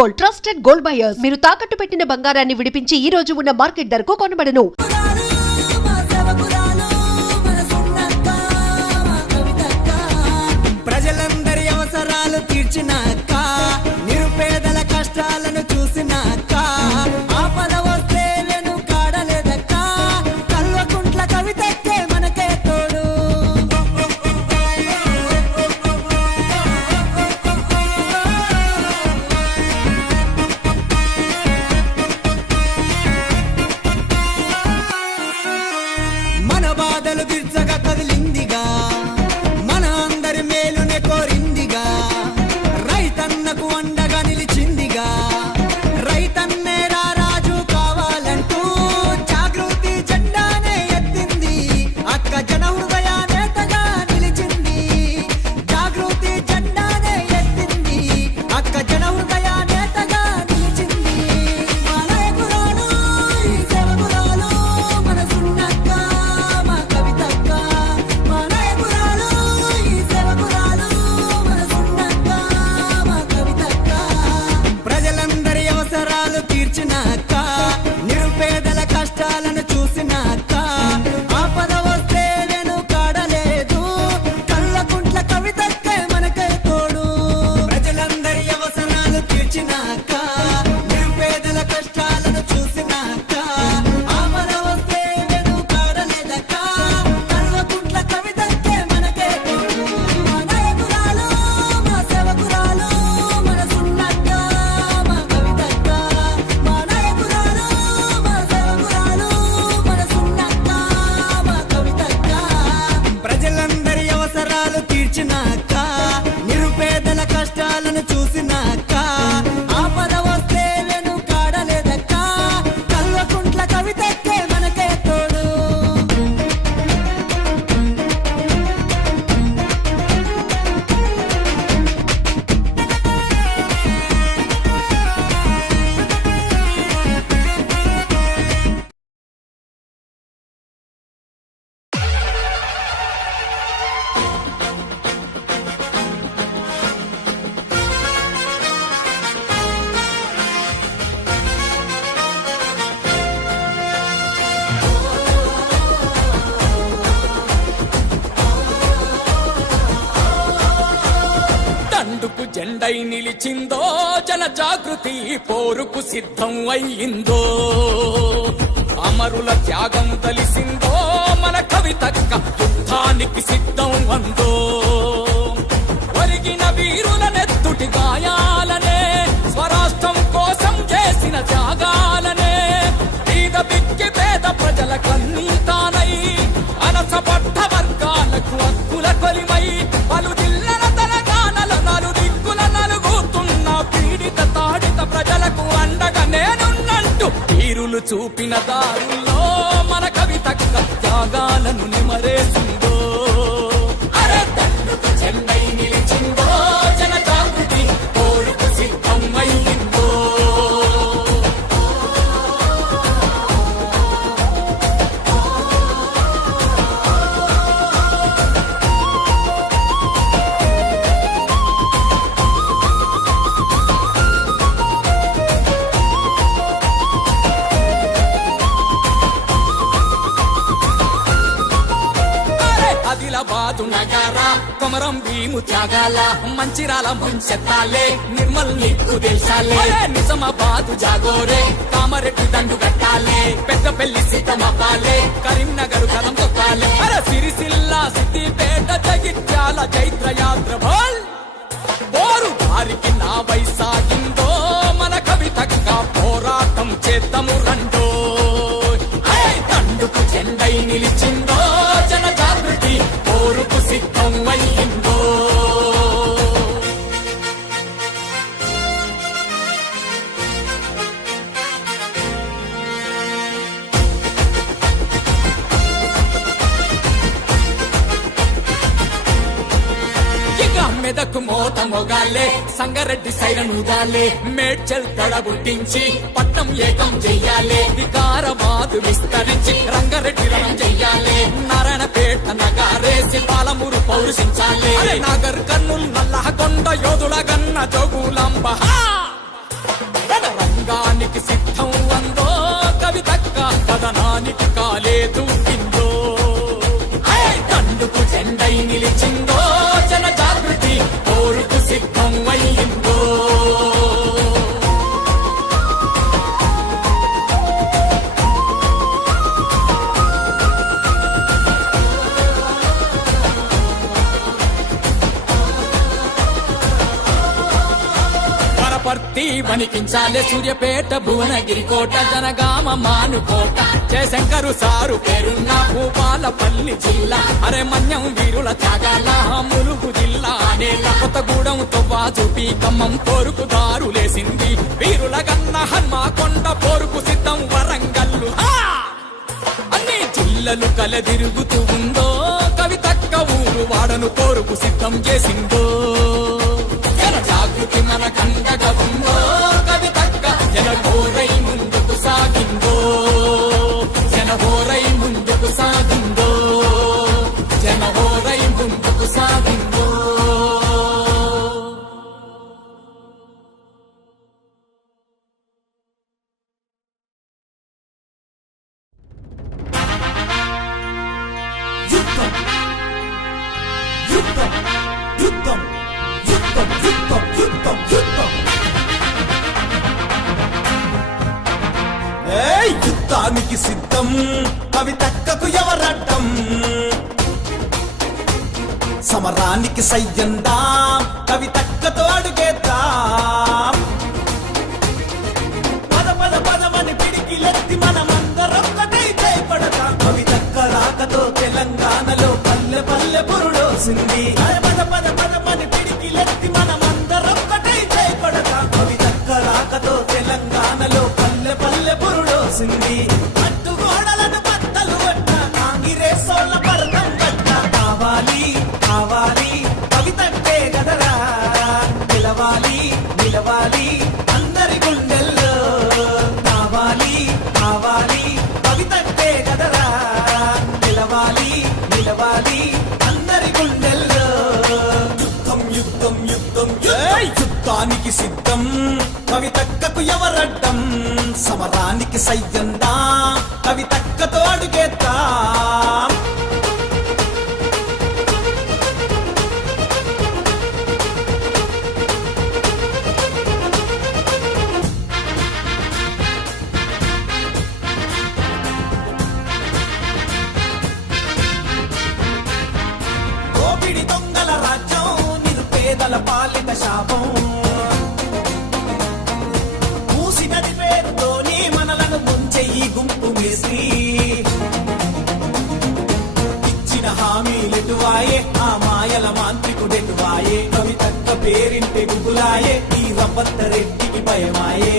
Gold, trusted gold buyers. మీరు తాకట్టు పెట్టిన బంగారాన్ని విడిపించి ఈ రోజు ఉన్న మార్కెట్ ధరకు కొనబడను. ప్రజలందరి అవసరాలు తీర్చినాక, నిరుపేదల కష్టాలను చూసినాక, ఆపద వస్తే నేను కాడలేదక్క, కల్వకుంట్ల కవితక్కే మనకే తోడు. మన బాధలు తీర్చగా కదిలిందిగా, మన అందరి మేలునే కోరిందిగా, రైతన్నకు అండగా నిలిచిందిగా, రైతన్నే రారాజు కావాలంటూ జాగృతి జెండానే ఎత్తింది, అక్క జన హృదయ నేతగా నిలిచింది. జాగృతి జెండానే ఎత్తింది, అక్క జన హృదయ నేతగా నిలిచింది. మా నాయకురాలు, ఈ సేవకురాలు, మనసున్నక్క, మా కవితక్క. మా నాయకురాలు, ఈ సేవకురాలు, మనసున్నక్క, మా కవితక్క. ప్రజలందరి అవసరాలు తీర్చినాక, నిరుపేదల కష్టాలను చూసినాక, ఆపద వస్తే నేను కాడలేదు, కల్వకుంట్ల కవితక్కే మనకే తోడు. ప్రజలందరి అవసరాలు తీర్చినాక, నిరుపేదల కష్టాలను చూసినాక, ఆపద వస్తే నేను కాడలేదక్క, కల్వకుంట్ల కవితక్కే మనకే తోడు. మా నాయకురాలు, మా సేవకురాలు, మనసున్నక్క, మా కవితక్క. మా నాయకురాలు, మా సేవకురాలు, మనసున్నక్క, మా కవితక్క. ప్రజలందరి అవసరాలు తీర్చినాక, నిరుపేదల కష్టాలను చూసినాక, ఆపద వస్తే నేను కాడలేదక్క, కల్వకుంట్ల కవితక్కే మనకే తోడు. దండుకు జెండై నిలిచిందో, జన జాగృతి పోరుకు సిద్ధం అయ్యిందో, అమరుల త్యాగం తెలిసిందో, మన కవితక్క యుద్ధానికి సిద్ధం అందో. ఒరిగిన వీరుల నెత్తుటి గాయాలనే, స్వరాష్ట్రం కోసం చేసిన త్యాగాలనే, పేద బిక్కి పేద ప్రజల కన్నీతానై, అనసపడ్డ వర్గాలకు హక్కుల కొలిమై, పలు జిల్లల తెలంగాణల నలు దిక్కుల నలుగుతున్న పీడిత తాడిత ప్రజలకు అండగా నేనున్నంటూ వీరులు చూపిన దారుల్లో మన కవితక్క త్యాగాలను నిమరేసిందో. అరే దండుకు జెండై నిలిచిందో, జన జాగృతి పోరుకు సిద్ధం అయ్యిందో. ఆదిలాబాదు నగర కొమరం భీము త్యాగాల, మంచిరాల ముంచెత్తాలే, నిర్మల్ నీకు దేశాలే, నిజామాబాదు జాగోరే, కామారెడ్డి దండు కట్టాలే, పెద్దపల్లి సీతమ్మపాలే, కరీంనగర్ కదం తొక్కాలే, అరే సిరిసిల్ల సిద్దిపేట జగిత్యాల చైత్ర యాత్ర బోల్ బోరు వారికి నా వైసాగిందో, మన కవితక్క పోరాటం చేద్దాము రండో. దండుకు జెండై నిలిచిందో, జన జాగృతి పోరుకు సిద్ధం అయ్యిందో. మెదకు మోత మొగాలే, సంగారెడ్డి సైరన్ ఊదాలే, మేడ్చల్ తడబుట్టించి పట్నం ఏకం చెయ్యాలే, వికారాబాద్ విస్తరించి రంగారెడ్డి రణం చెయ్యాలే, నారాయణపేట నగారేసి పాలమూరు పౌరుషించాలే, నాగర్ కర్నూల్ నల్లహకొండ యోధుల గన్న జోగులాంబ పుట్టపర్తి వణికించాలే సూర్యపేట భువనగిరి కోట జనగామ మానుకోట జయశంకరు సారు పేరున్న భూపాలపల్లి జిల్లా అరే మన్యం వీరుల త్యాగాల ములుగు జిల్లా నేల కొత్తగూడెం తొవ్వా చూపి ఖమ్మం పోరుకు దారులేసింది వీరుల గన్న హన్మకొండ పోరుకు సిద్ధం వరంగల్లు అన్ని జిల్లలు కలదిరుగుతూ ఉందో కవితక్క ఊరు వాడను పోరుకు సిద్ధం చేసిందో జన జాగృతి మన కండగా ఉందో కవితక్క జన హోరై ముందుకు సాగిందో జన హోరై ముందుకు సాగిందో జన హోరై ముందుకు సాగిందో యుద్ధం యుద్ధం యుద్ధం యుద్ధం యుద్ధం యుద్ధం యుద్ధం యుద్ధానికి సిద్ధం కవితక్కకు ఎవరడ్డం సమరానికి సయ్యందాం కవితక్కతో అడుగేద్దాం పద పద పదమని పిడికిలెత్తి మనమందరొక్కటై చేపడతాం కవితక్క రాకతో తెలంగాణలో పల్లె పల్లె పురుడోసింది పద పద పదమని పిడికిలెత్తి మనమందరొక్కటై చేపడతాం కవితక్క రాకతో తెలంగాణలో పల్లె పల్లె పురుడోసింది అడ్డుగోడలను బద్దలు పట్ట కాంగిరేసోళ్ళ పరదం పట్ట కావాలి కావాలి కవితక్కే గదరా నిలవాలి నిలవాలి అందరి గుండెల్లో కావాలి కావాలి కవితక్కే గదరా నిలవాలి నిలవాలి అందరి గుండెల్లో యుద్ధం యుద్ధం యుద్ధం యుద్ధానికి సిద్ధం కవితక్కకు ఎవరడ్డం సమరానికి సయ్యందా కవితక్కతో అడుగేద్దాం కోపిడి దొంగల రాజ్యం నిరుపేదల పాలిట శాపం మూసినది పేరుతోని మనలను ముంచె ఈ గుంపు మేసి ఇచ్చిన హామీలెటువాయే ఆ మాయల మాంత్రికుడెటువాయే కవితక్క పేరింటి గుగులాయే ఈ రవ్వంత రెడ్డికి భయమాయే